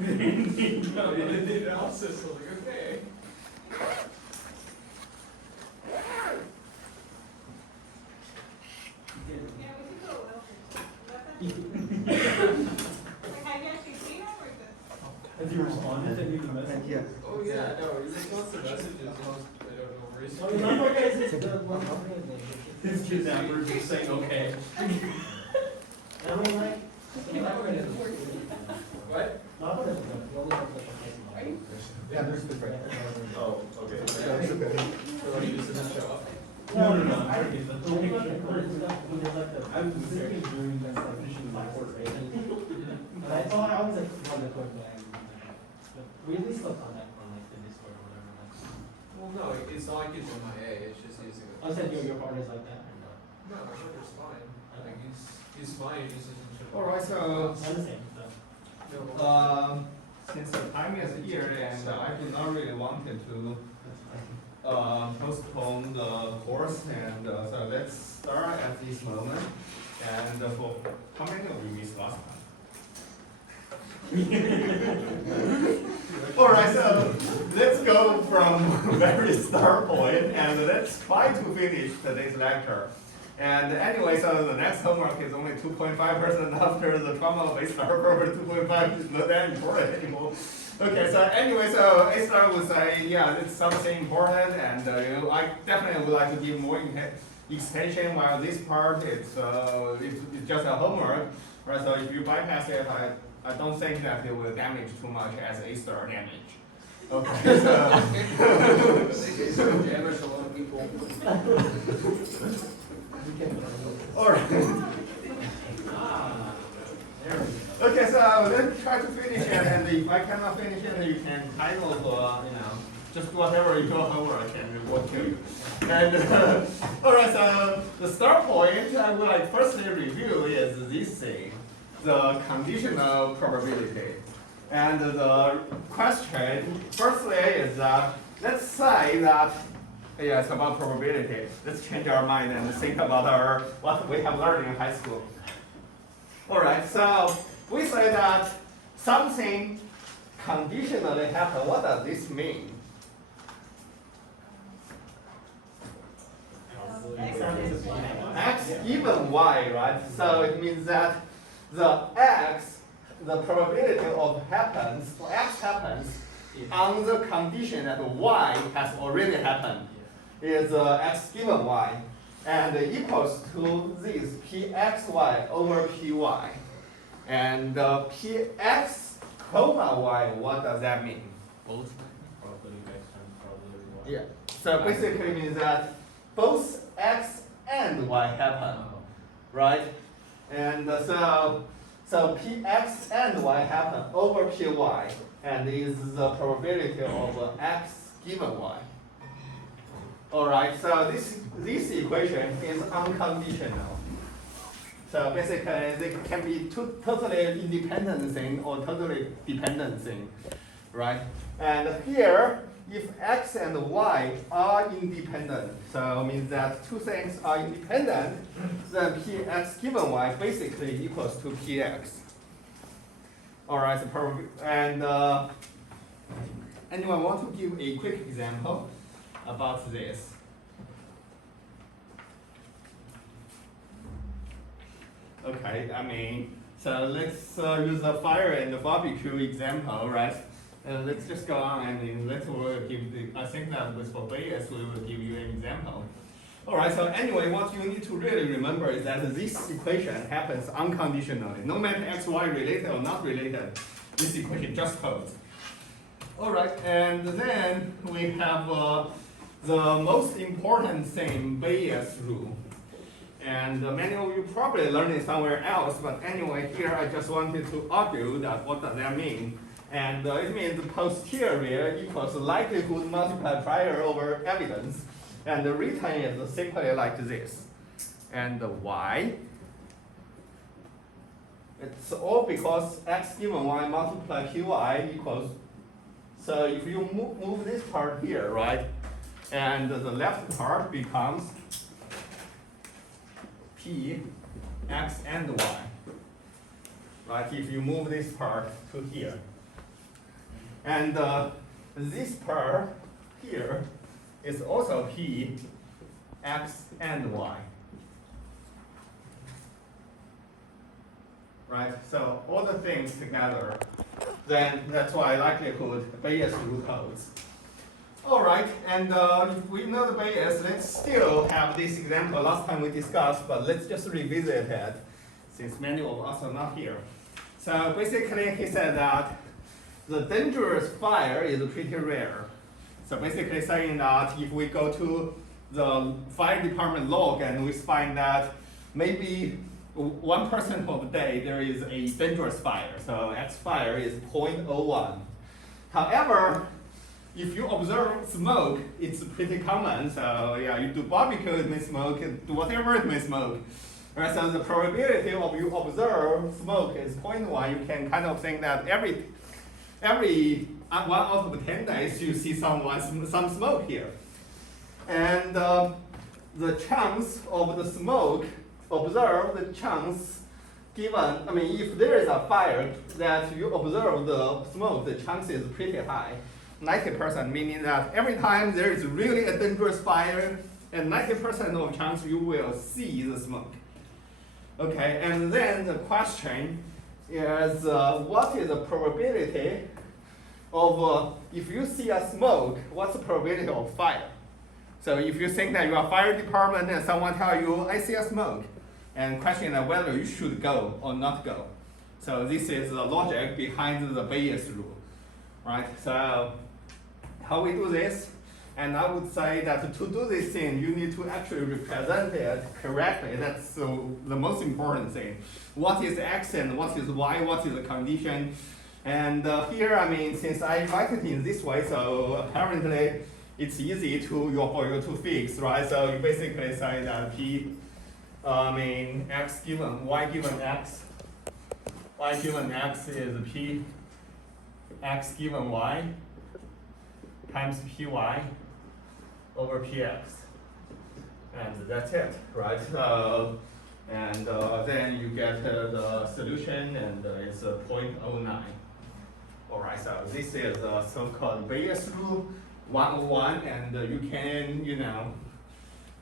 No, they did the analysis, so like, okay. Yeah, we should go Like, have you actually seen them or just? Has he responded to any of the messages? Yeah. Oh, yeah, no, he responds to messages, I don't know where he's. Oh, the number guy is the one. His kidnapper just saying okay. I mean, like, What? Yeah, there's the break. Oh, okay. Yeah, it's okay. So he just doesn't show up? no, I'm joking. The only I was thinking doing this, like, finishing my course, right? And I thought I was like, on the code, but we at least still contact on like the Discord or whatever. Like. Well, no, it's not like he's MIA, it's just using it. I said your partner's like that. Or no? No, my brother's fine. Like, he's fine, he just doesn't show up. Alright, so I'm the same, so. since the time is here and I do not really wanted to postpone the course, and so let's start at this moment. And for how many of you missed last time? Alright, so let's go from very start point and let's try to finish today's lecture. And anyway, so the next homework is only 2.5% after the trauma-based star program. 2.5 is not that important anymore. Okay, so anyway, so A star would say, yeah, it's something important, and I definitely would like to give more extension, while this part it's just a homework. Right, so if you bypass it, I don't think that it will damage too much as A star damage. Okay, so Damage a lot of people. alright. Okay, so let's try to finish it, and if I cannot finish it, you can kind of, just whatever your homework and what you. And alright, so the start point I would like firstly review is this thing, the conditional probability. And the question, firstly, is that let's say that, yeah, it's about probability. Let's change our mind and think about what we have learned in high school. Alright, so we say that something conditionally happen. What does this mean? X given y, right? So it means that the probability of X happens on the condition that y has already happened is X given y, and equals to this Pxy over Py. And Px comma y, what does that mean? Both probability X and probability Y. Yeah. So basically it means that both X and Y happen, right? And so Px and Y happen over Py, and is the probability of X given Y. Alright, so this equation is unconditional. So basically, they can be two totally independent thing or totally dependent thing, right? And here, if X and Y are independent, so it means that two things are independent, then Px given Y basically equals to Px. Alright, so and anyone want to give a quick example about this? Okay, I mean, so let's use the fire and the barbecue example, right? Let's just go on and let's give the, I think that with for Bayes, we will give you an example. Alright, so anyway, what you need to really remember is that this equation happens unconditionally. No matter x, y related or not related, this equation just holds. Alright, and then we have the most important thing, Bayes' rule. And many of you probably learned it somewhere else, but anyway, here I just wanted to argue that what does that mean? And it means posterior equals likelihood multiplied prior over evidence. And the written is simply like this. And why? It's all because x given y multiply qy equals, so if you move this part here, right? And the left part becomes p x and y. Right, if you move this part to here. And this pair here is also P, X, and Y. Right? So all the things together, then that's why likelihood Bayes rule holds. All right, and if we know the Bayes, let's still have this example last time we discussed, but let's just revisit it since many of us are not here. So basically he said that the dangerous fire is pretty rare. So basically saying that if we go to the fire department log and we find that maybe 1% of the day there is a dangerous fire. So X fire is 0.01. However, if you observe smoke, it's pretty common. So yeah, you do barbecue, it may smoke, do whatever, it may smoke. Right, so the probability of you observe smoke is 0.1. You can kind of think that every 1 out of 10 days you see some smoke here. And the chance of the smoke, observe the chance given, I mean, if there is a fire that you observe the smoke, the chance is pretty high. 90%, meaning that every time there is really a dangerous fire, and 90% of chance you will see the smoke. Okay, and then the question is, what is the probability of, if you see a smoke, what's the probability of fire? So if you think that you are fire department and someone tell you, I see a smoke, and question is whether you should go or not go. So this is the logic behind the Bayes rule, right? So how we do this? And I would say that to do this thing, you need to actually represent it correctly. That's the most important thing. What is X and what is Y, what is the condition? And here, I mean, since I write it in this way, so apparently it's easy for you to fix, right? So you basically say that P, X given Y given X, Y given X is P, X given Y times PY over PX. And that's it, right? And then you get the solution, and it's 0.09. All right, so this is the so-called Bayes rule 101, and you can,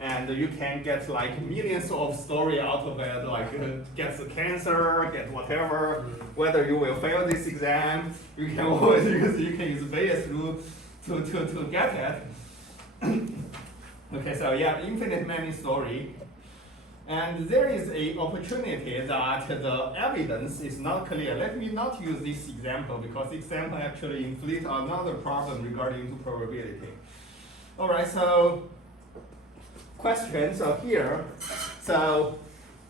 and you can get like millions of stories out of it, like get the cancer, get whatever, whether you will fail this exam, you can always use Bayes rule to get it. Okay, so yeah, infinite many story. And there is a opportunity that the evidence is not clear. Let me not use this example because example actually inflict another problem regarding to probability. All right, so question, so here, so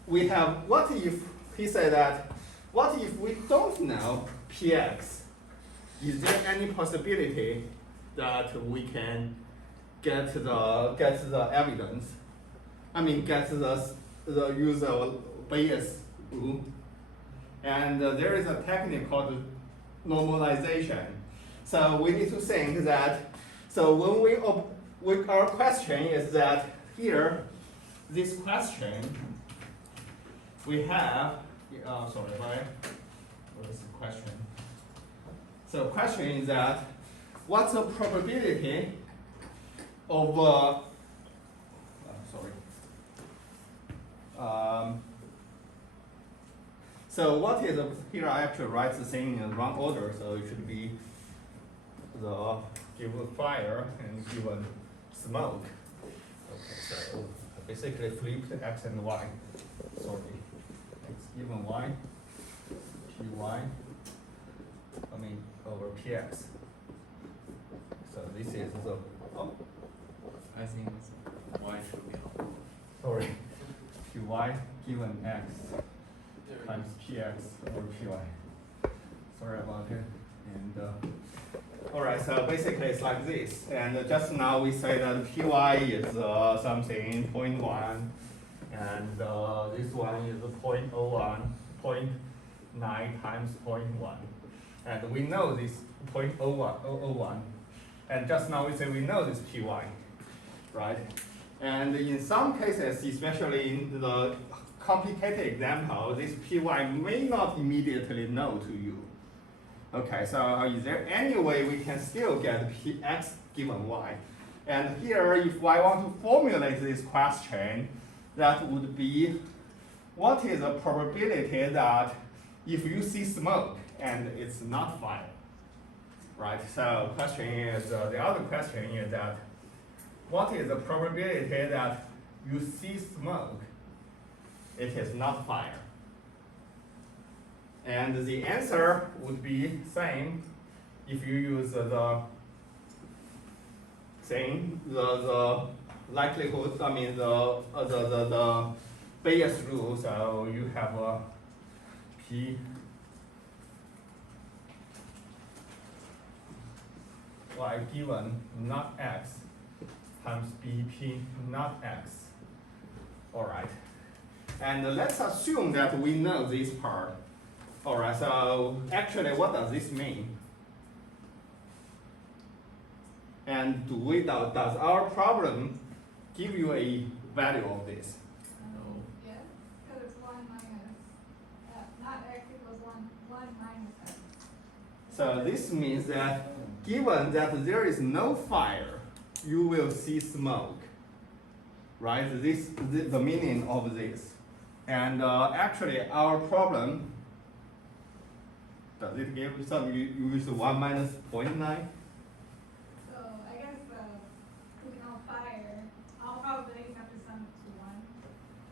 we have, what if, he said that, what if we don't know Px? Is there any possibility that we can get the evidence? I mean, get the user Bayes rule. And there is a technique called normalization. So we need to think that, so when our question is that here, this question, we have, what is the question? So question is that, what's the probability of, so what is, here I actually write the thing in the wrong order, so it should be the given fire and given smoke. Okay, so I basically flipped X and Y. Sorry. X given Y, PY, over PX. So this is the, I think Y should be out. sorry, PY given X times PX over PY. Sorry about it. And all right, so basically it's like this. And just now we say that PY is something 0.1, and this one is 0.01, 0.9 times 0.1. And we know this 0.01. And just now we say we know this PY, right? And in some cases, especially in the complicated example, this PY may not immediately know to you. Okay, so is there any way we can still get Px given y? And here, if I want to formulate this question, that would be, what is the probability that if you see smoke and it's not fire? Right, so question is, the other question is that, what is the probability that you see smoke, it is not fire? And the answer would be same if you use the same, the likelihood, I mean the Bayes rule, so you have a P y given not x times BP not x. Alright. And let's assume that we know this part. Alright, so actually what does this mean? And does our problem give you a value of this? Yes, because it's 1 minus, not x equals 1 minus x. So this means that given that there is no fire, you will see smoke. Right? This the meaning of this. And actually our problem, does it give some you use 1 minus 0.9? So I guess we can all fire, all probabilities have to sum to 1.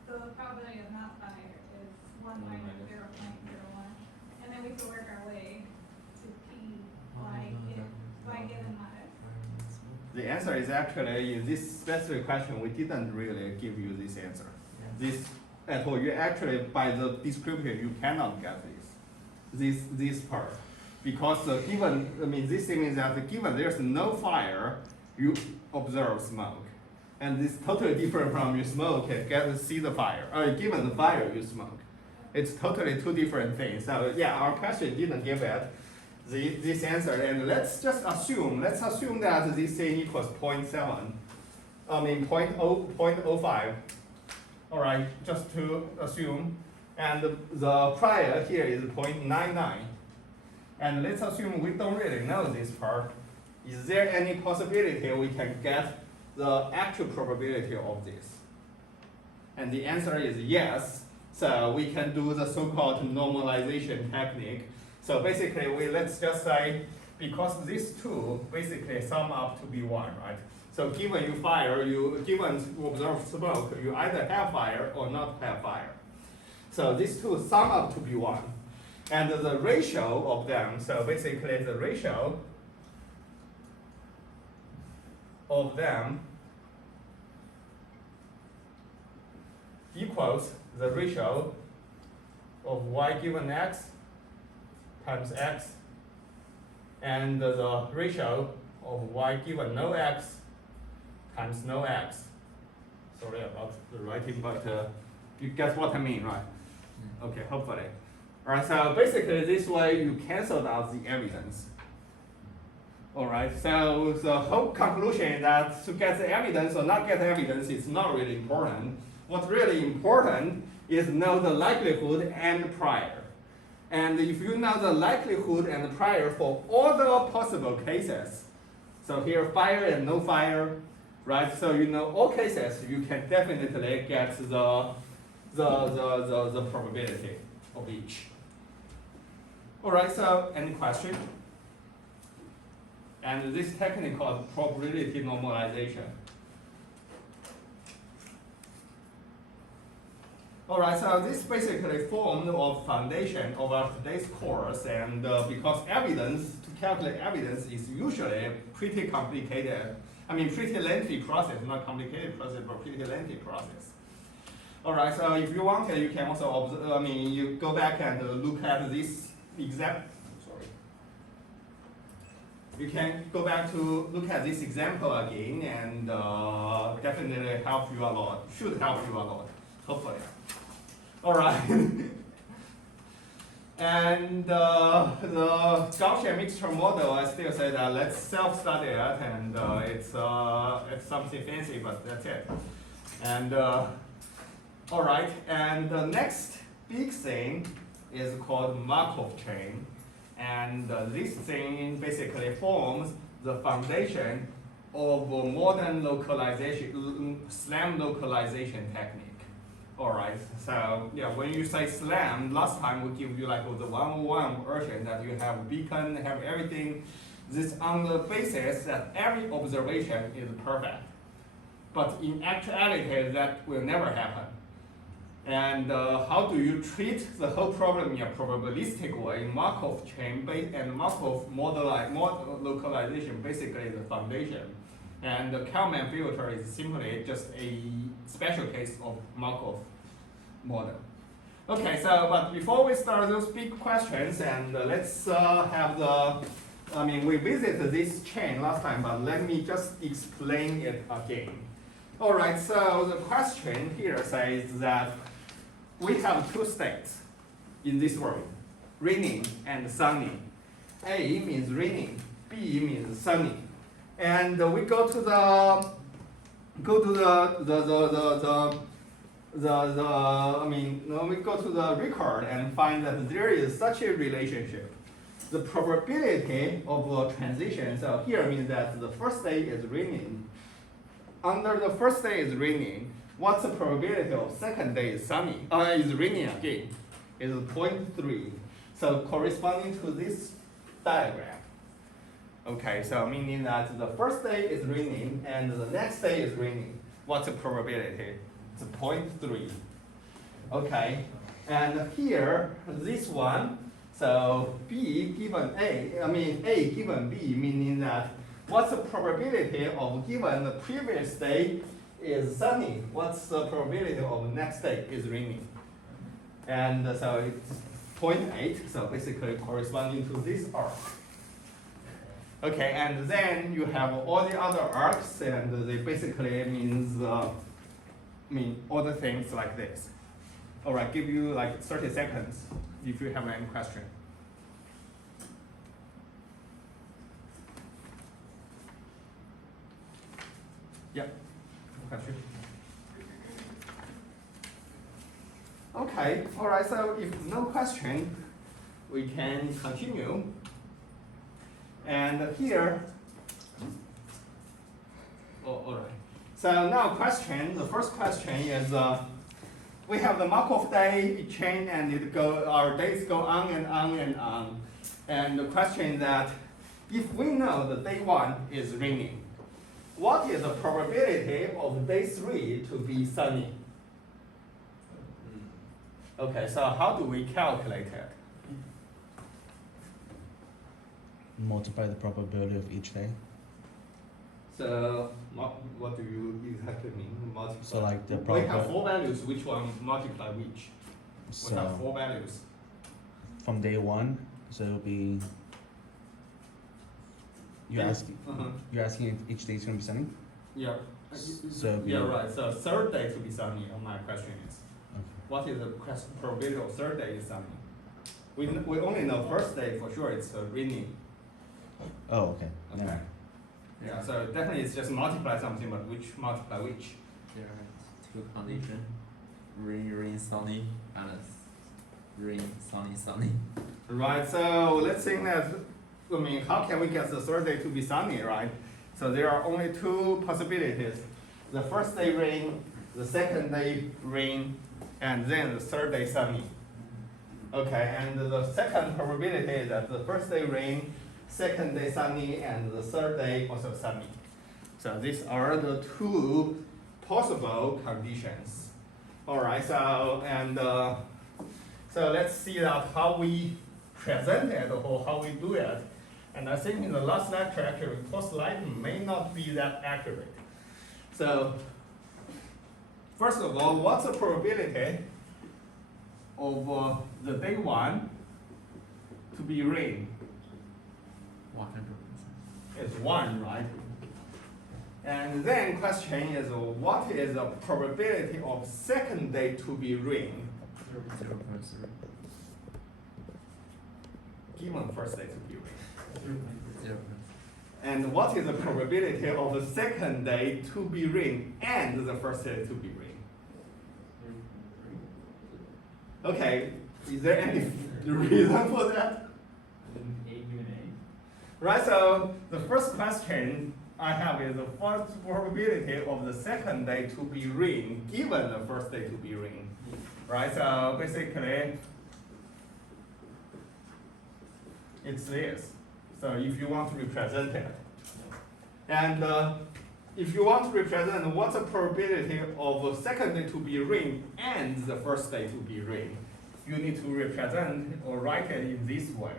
So the probability of not fire is 1 minus 0.01. And then we can work our way to P y given not x. The answer is actually, in this specific question, we didn't really give you this answer. This at all. You actually, by the description, you cannot get this part. Because given, I mean, this means that given there's no fire, you observe smoke. And this totally different from you smoke and get to see the fire. Given the fire, you smoke. It's totally two different things. So yeah, our question didn't give it this answer. And let's just assume, that this thing equals 0.7. I mean 0.05. All right, just to assume. And the prior here is 0.99. And let's assume we don't really know this part. Is there any possibility we can get the actual probability of this? And the answer is yes. So we can do the so-called normalization technique. So basically, let's just say, because these two basically sum up to be 1, right? So given you fire, given you observe smoke, you either have fire or not have fire. So these two sum up to be 1. And the ratio of them, so basically the ratio of them equals the ratio of y given x times x and the ratio of y given no x times no x. Sorry about the writing, but you get what I mean, right? Okay, hopefully. Alright, so basically this way you cancel out the evidence. Alright, so the whole conclusion is that to get the evidence or not get evidence is not really important. What's really important is know the likelihood and prior. And if you know the likelihood and prior for all the possible cases, so here fire and no fire, right? So you know all cases, you can definitely get the probability of each. All right, so any question? And this technique called probability normalization. All right, so this basically formed the foundation of our today's course, and because evidence, to calculate evidence is usually pretty complicated. I mean, pretty lengthy process, not complicated process, but pretty lengthy process. All right, so if you want to, you can also observe, I mean, you go back and look at this example. Sorry. You can go back to look at this example again, and definitely help you a lot. Should help you a lot, hopefully. All right. And the Gaussian mixture model, I still say that let's self-study it, and it's something fancy, but that's it. And all right, and the next big thing is called Markov chain. And this thing basically forms the foundation of a modern localization, SLAM localization technique. All right, so yeah, when you say SLAM, last time we give you like the 101 version that you have beacon, have everything. This on the basis that every observation is perfect. But in actuality, that will never happen. And how do you treat the whole problem in a probabilistic way? Markov chain and Markov model localization basically is the foundation. And the Kalman filter is simply just a special case of Markov model. Okay, so but before we start those big questions, and let's have the, we visited this chain last time, but let me just explain it again. All right, so the question here says that we have two states in this world, raining and sunny. A means raining, B means sunny. And we go to the we go to the record and find that there is such a relationship. The probability of a transition, so here means that the first day is raining. Under the first day is raining, what's the probability of second day is sunny? Is raining again, is 0.3. So corresponding to this diagram. Okay, so meaning that the first day is raining and the next day is raining. What's the probability? It's 0.3. Okay, and here, this one, so B given A given B, meaning that what's the probability of given the previous day is sunny? What's the probability of the next day is raining? And so it's 0.8, so basically corresponding to this arc. Okay, and then you have all the other arcs, and they basically means all the things like this. All right, give you like 30 seconds if you have any question. Yeah, question. Okay, all right. So if no question, we can continue. And here, all right. So now question, the first question is, we have the Markov day chain and our days go on and on and on. And the question is that, if we know that day 1 is raining, what is the probability of day 3 to be sunny? Okay, so how do we calculate it? Multiply the probability of each day. So what do you exactly mean? Multiply. So like the we have 4 values. Which one multiply which? We have So 4 values. from day 1, so it'll be. You're asking if each day is gonna be sunny. Yeah. So it'll be- yeah, right. So third day to be sunny. My question is, Okay. what is the probability of third day is sunny? We only know first day for sure. It's raining. Oh, okay. Okay. Never. Yeah. So definitely it's just multiply something, but which multiply which? There are two conditions: rain, rain, sunny, and rain, sunny, sunny. Right, so let's think that, how can we get the third day to be sunny, right? So there are only 2 possibilities. The first day rain, the second day rain, and then the third day sunny. Okay, and the second probability is that the first day rain, second day sunny, and the third day also sunny. So these are the 2 possible conditions. All right, so, and so let's see that how we present it or how we do it. And I think in the last lecture, actually, first slide may not be that accurate. So, first of all, what's the probability of the day 1 to be rain? 100%. It's 1, right? And then question is, what is the probability of second day to be rain? 0.3. Given first day to be rain. 0%. And what is the probability of the second day to be rain and the first day to be rain? Okay, is there any reason for that? A given A. Right, so the first question I have is what's the probability of the second day to be rain given the first day to be rain? Right, so basically it's this. So if you want to represent it, and if you want to represent what's the probability of the second day to be rain and the first day to be rain, you need to represent or write it in this way.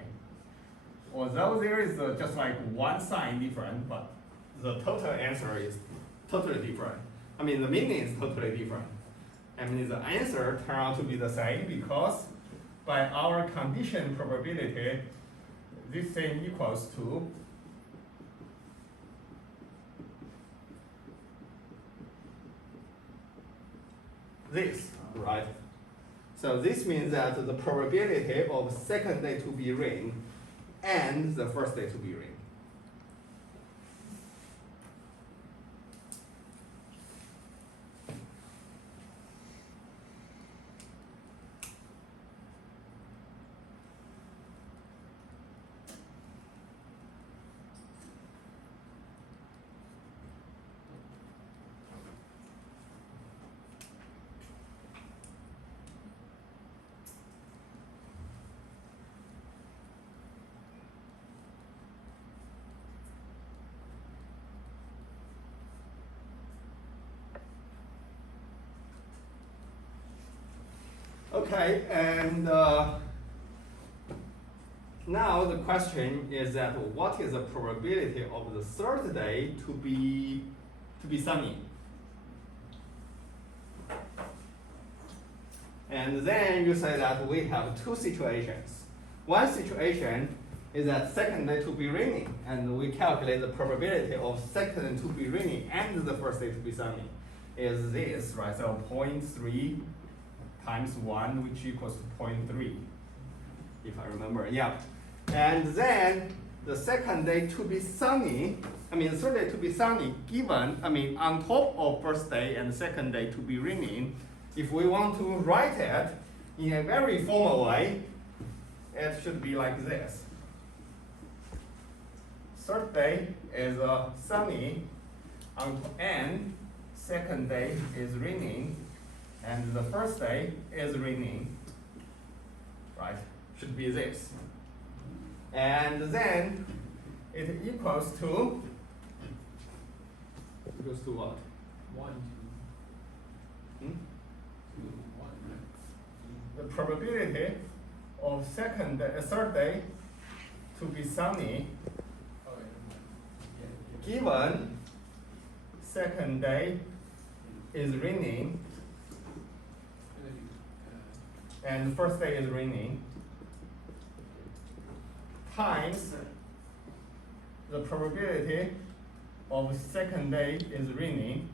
Although there is just like one sign different, but the total answer is totally different. I mean, the meaning is totally different. I mean, the answer turns out to be the same because by our condition probability, this thing equals to this, right? So this means that the probability of second day to be rain and the first day to be rain. Okay, and now the question is that what is the probability of the third day to be sunny? And then you say that we have two situations. One situation is that second day to be raining, and we calculate the probability of second to be raining and the first day to be sunny is this, right? So 0.3 times 1, which equals to 0.3, if I remember, yeah. And then the second day to be sunny, the third day to be sunny, given, on top of first day and second day to be raining, if we want to write it in a very formal way, it should be like this. Third day is sunny, and second day is raining, and the first day is raining, right? Should be this. And then it equals to what? 1, 2, 2, 1, The probability of third day to be sunny given second day is raining and first day is raining times the probability of second day is raining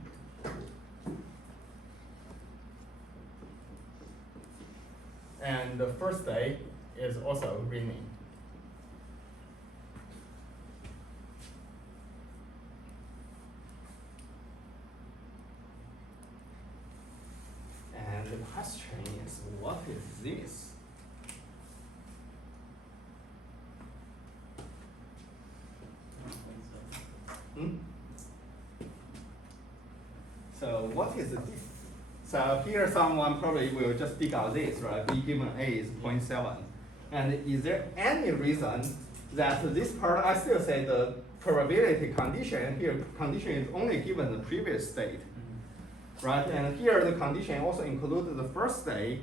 and the first day is also raining. And the question is, what is this? So what is this? So here someone probably will just dig out this, right? B given A is 0.7. And is there any reason that this part, I still say the probability condition, here condition is only given the previous state, right? And here the condition also includes the first day.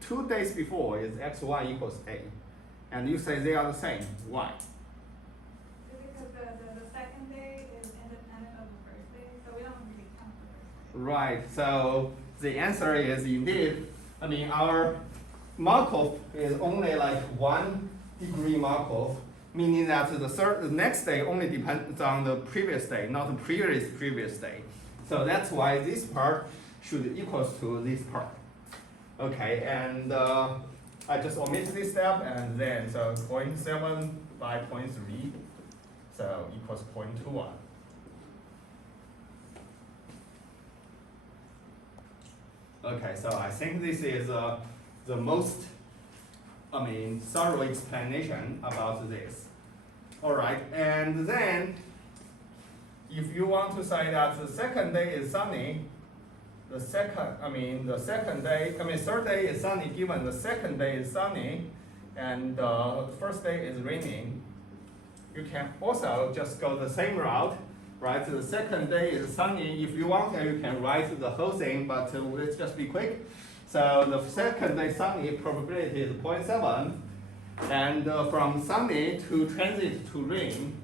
2 days before is xy equals A. And you say they are the same. Why? Because the second day is independent of the first day, so we don't really count the first day. Right, so the answer is indeed, our Markov is only like 1 degree Markov, meaning that the next day only depends on the previous day, not the previous day. So that's why this part should equals to this part. Okay, and I just omit this step, and then so 0.7 by 0.3, so equals 0.21. Okay, so I think this is the most thorough explanation about this. All right, and then if you want to say that the second day is sunny, third day is sunny given the second day is sunny, and the first day is raining, you can also just go the same route, right? The second day is sunny. If you want, you can write the whole thing, but let's just be quick. So the second day sunny probability is 0.7, and from sunny to transit to rain,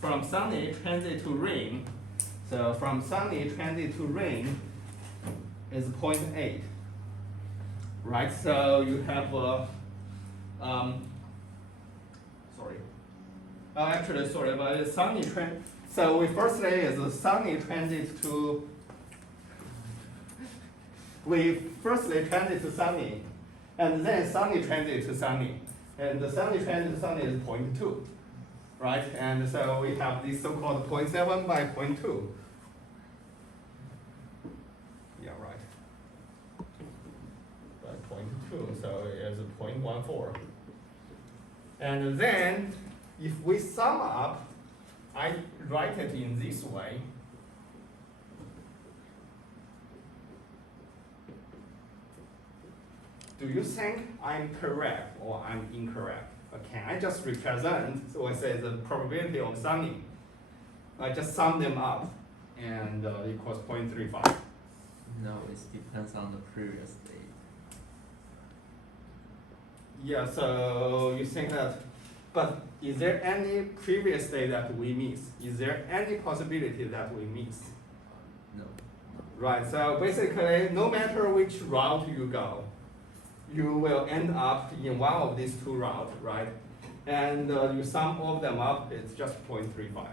from sunny transit to rain, so from sunny transit to rain is 0.8, right? So you have but it's sunny trend. So we first say is a sunny transit to. We firstly transit to sunny, and then sunny transit to sunny, and the sunny transit to sunny is 0.2, right? And so we have this so-called 0.7 by 0.2. Yeah, right. By 0.2, so it is 0.14. And then if we sum up, I write it in this way. Do you think I'm correct or I'm incorrect? Can I just represent, so I say the probability of sunny. I just sum them up and equals 0.35. No, it depends on the previous day. Yeah, so you think that, but is there any previous day that we miss? Is there any possibility that we miss? No. Right, so basically, no matter which route you go, you will end up in one of these two routes, right? And you sum all of them up, it's just 0.35.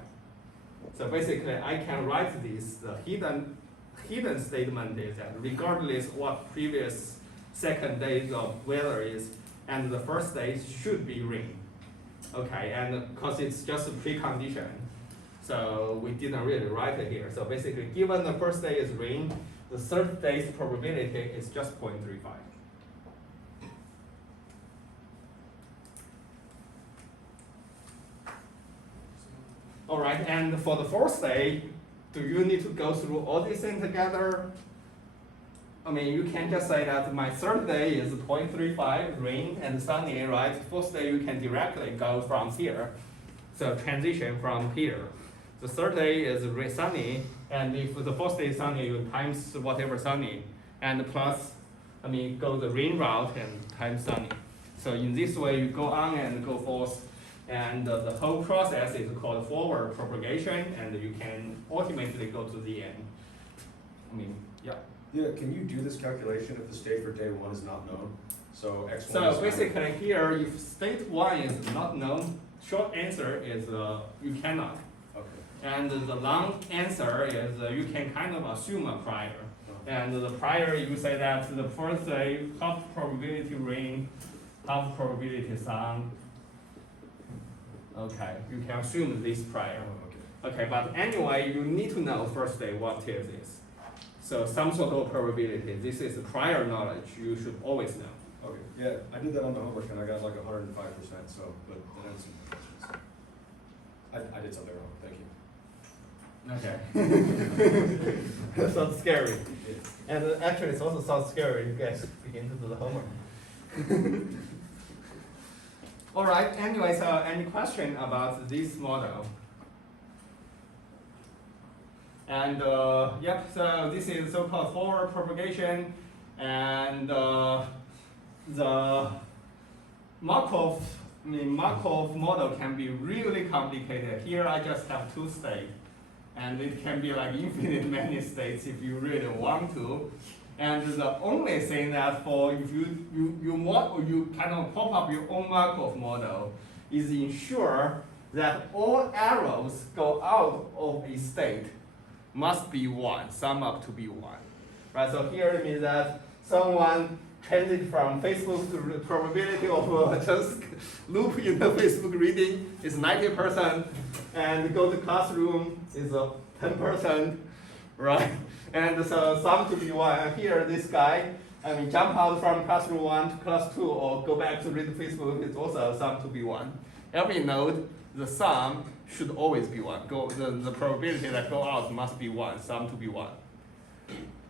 So basically, I can write this, the hidden statement is that regardless what previous second day of weather is, and the first day should be rain. Okay, and because it's just a precondition, so we didn't really write it here. So basically, given the first day is rain, the third day's probability is just 0.35. All right, and for the fourth day, do you need to go through all these things together? I mean, you can just say that my third day is 0.35, rain and sunny, right? Fourth day, you can directly go from here. So transition from here. The third day is sunny, and if the fourth day is sunny, you times whatever sunny, and plus, go the rain route and times sunny. So in this way, you go on and go forth, and the whole process is called forward propagation, and you can ultimately go to the end. Yeah. Yeah, can you do this calculation if the state for day one is not known? So X1 So is basically here, if state one is not known, short answer is you cannot. okay. And the long answer is you can kind of assume a prior. And the prior, you say that the first day, half probability rain, half probability sun. Okay, you can assume this prior. Oh, okay. Okay, but anyway, you need to know first day what is this. So some sort of probability, this is prior knowledge, you should always know. Okay, yeah, I did that on the homework and I got like 105%, so, but then answered my questions. I did something wrong, thank you. Okay. That sounds scary. And actually, it also sounds scary. You guys begin to do the homework. All right. Anyway, so any question about this model? And yep. So this is so-called forward propagation, and the Markov model can be really complicated. Here I just have two states, and it can be like infinite many states if you really want to. And the only thing that for if you kind of pop up your own Markov model is ensure that all arrows go out of a state must be 1, sum up to be 1. Right, so here it means that someone transit from Facebook to the probability of just loop in the Facebook reading is 90%, and go to classroom is 10%, right? And so sum to be 1. Here, this guy, I mean, jump out from classroom 1 to class 2 or go back to read Facebook, it's also sum to be 1. Every node, the sum should always be 1. The probability that go out must be 1, sum to be 1.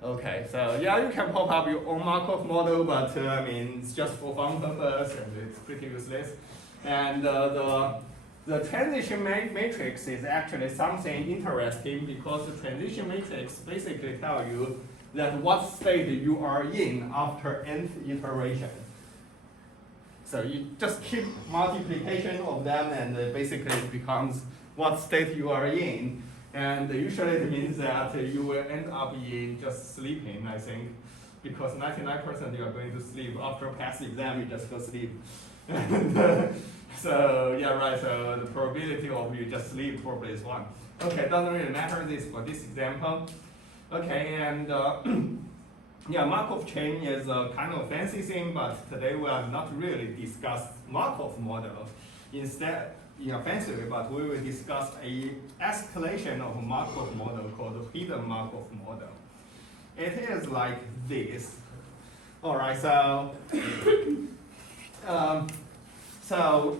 Okay, so yeah, you can pop up your own Markov model, but I mean, it's just for fun purpose and it's pretty useless. And the transition matrix is actually something interesting because the transition matrix basically tells you that what state you are in after nth iteration. So you just keep multiplication of them and basically it becomes what state you are in. And usually it means that you will end up in just sleeping, I think, because 99% you are going to sleep. After pass the exam, you just go sleep. And, so yeah, right, so the probability of you just sleep probably is 1. Okay, doesn't really matter this for this example. Okay, and yeah, Markov chain is a kind of fancy thing, but today we are not really discuss Markov model. Instead, in a fancy way, but we will discuss a escalation of a Markov model called hidden Markov model. It is like this. All right, so so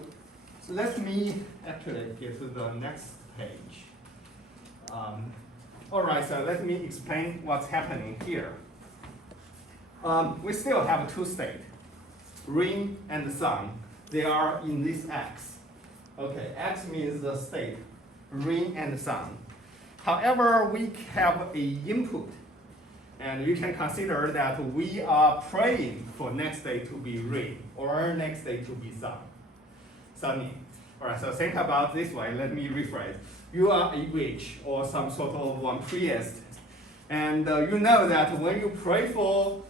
let me actually get to the next page. All right, so let me explain what's happening here. We still have two states, ring and sum. They are in this X. Okay, X means the state, ring and sum. However, we have a input, and you can consider that we are praying for next state to be ring or next state to be sum. Sunny. All right, so think about this way. Let me rephrase. You are a witch or some sort of one priest, and you know that when you pray for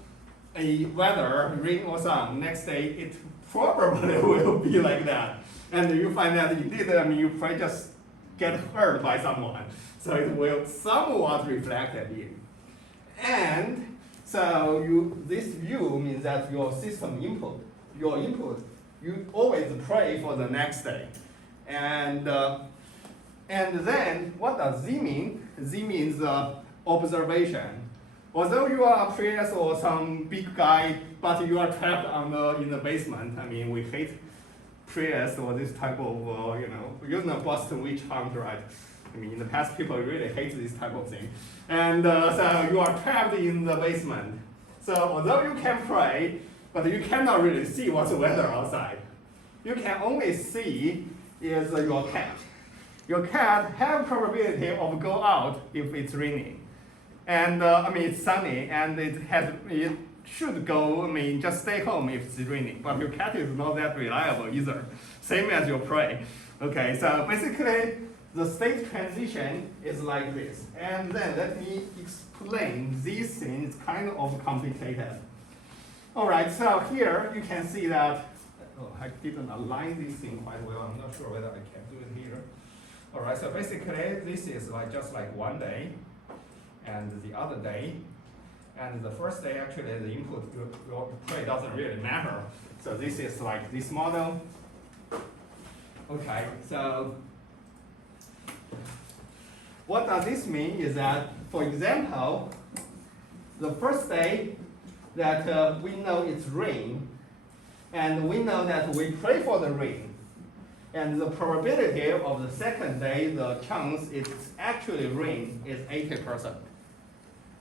a whether ring or sum, next day it probably will be like that. And you find that indeed, I mean, you pray just get hurt by someone, so it will somewhat reflect at you. And so this view means that your system input, you always pray for the next day. And then what does Z mean? Z means observation. Although you are a priest or some big guy, but you are trapped in the basement. I mean, we hate priests or this type of, you know Boston witch hunt, right? I mean, in the past, people really hate this type of thing. And so you are trapped in the basement. So although you can pray, but you cannot really see what's the weather outside. You can only see is your cat. Your cat have probability of go out if it's raining. And I mean, it's sunny, and it should go, I mean, just stay home if it's raining. But your cat is not that reliable either. Same as your prey. Okay, so basically, the state transition is like this. And then let me explain this thing. It's kind of complicated. All right, so here you can see that, I didn't align this thing quite well. I'm not sure whether I can do it here. All right, so basically, this is just like one day, and the other day, and the first day, actually, the input your prey doesn't really matter. So this is like this model. Okay, so what does this mean is that, for example, the first day that we know it's rain, and we know that we pray for the rain, and the probability of the second day, the chance it's actually rain is 80%.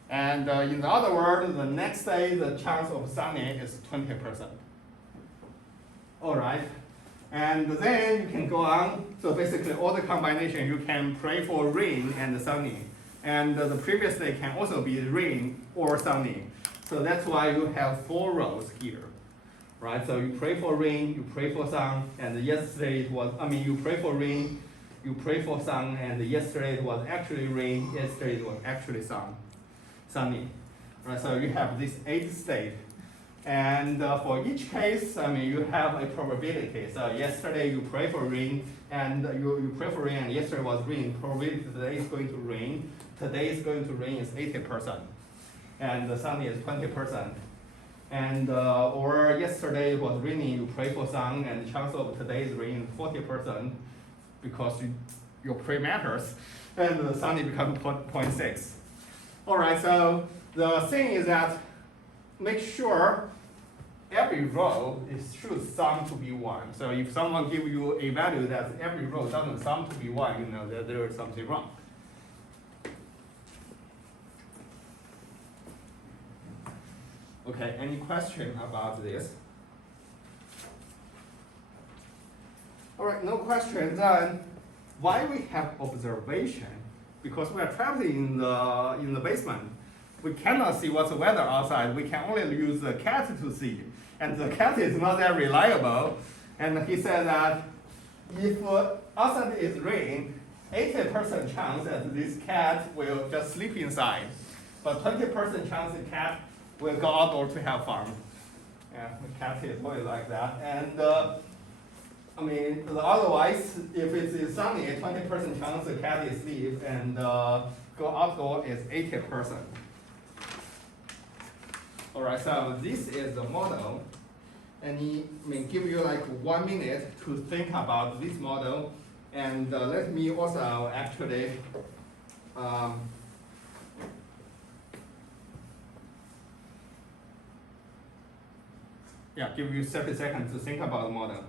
And in other words, the next day, the chance of sunny is 20%. All right, and then you can go on. So basically, all the combination, you can pray for rain and sunny. And the previous day can also be rain or sunny. So that's why you have 4 rows here. Right, so you pray for rain, you pray for sun, and yesterday it was, you pray for rain, you pray for sun, and yesterday it was actually rain, yesterday it was actually sunny. Right, so you have this 8 state. And for each case, you have a probability. So yesterday you pray for rain, and you pray for rain, and yesterday was rain. Probability today is going to rain. Today is going to rain is 80%. And the sunny is 20%. And or yesterday it was raining, you pray for sun, and the chance of today's rain is 40% because your prayer matters, and the sunny becomes 0.6. All right, so the thing is that make sure every row should sum to be 1. So if someone give you a value that every row doesn't sum to be 1, you know that there is something wrong. Okay, any question about this? All right, no question. Then why we have observation? Because we are traveling in the basement. We cannot see what's the weather outside. We can only use the cat to see. And the cat is not that reliable. And he said that if outside is rain, 80% chance that this cat will just sleep inside. But 20% chance the cat will go outdoor to have fun. Yeah, the cat is always like that. And I mean, otherwise, if it is sunny, 20% chance the cat is asleep, and go outdoor is 80%. All right, so this is the model, and it may give you like 1 minute to think about this model, and let me also actually give you 30 seconds to think about the model.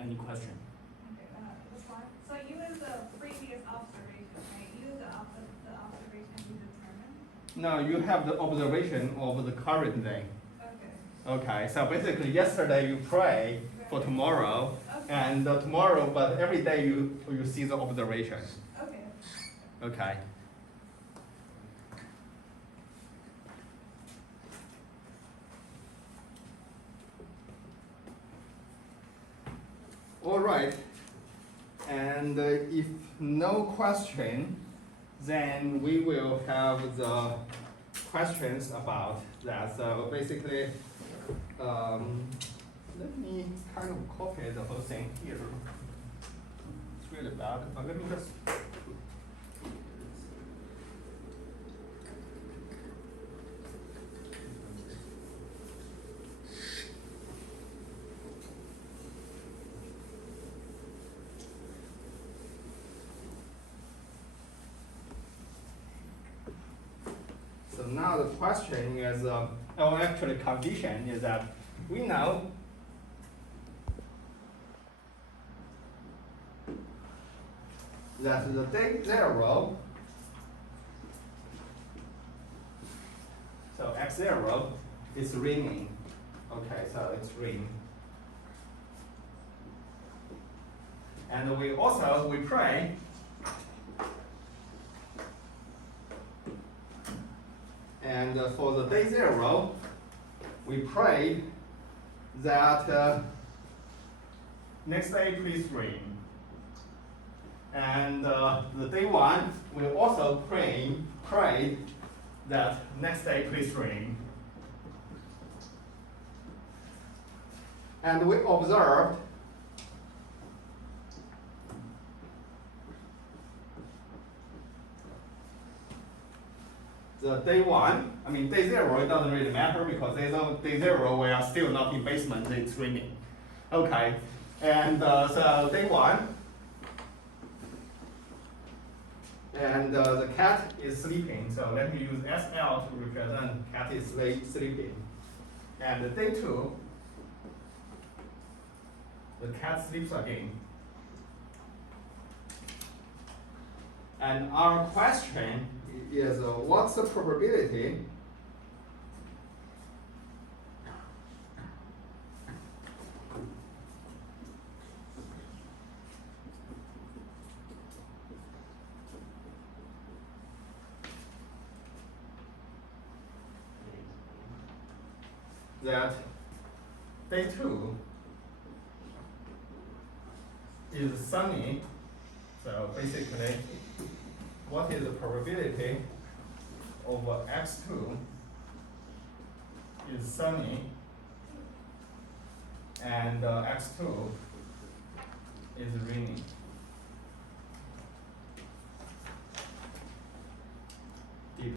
Any question? Okay, this one. So you use the previous observation, right? You use the observation you determined? No, you have the observation of the current day. Okay. Okay, so basically yesterday you pray for tomorrow, Okay. and tomorrow, but every day you see the observation. Okay. Okay. All right. And if no question, then we will have the questions about that. So basically, let me kind of copy the whole thing here. It's really bad, but let me just. So now the question is, or actually condition is that we know that the day 0, so x0 is raining. Okay, so it's rain. And we pray and for the day 0, we pray that next day please rain. And the day 1, we also pray that next day please rain. And we observed the day 1, I mean day 0, it doesn't really matter because day 0 we are still not in basement, it's raining. Okay, and so day 1, and the cat is sleeping, so let me use SL to represent cat is sleeping. And day 2, the cat sleeps again. And our question is what's the probability that day 2 is sunny? So basically, what is the probability of x2 is sunny and x2 is raining.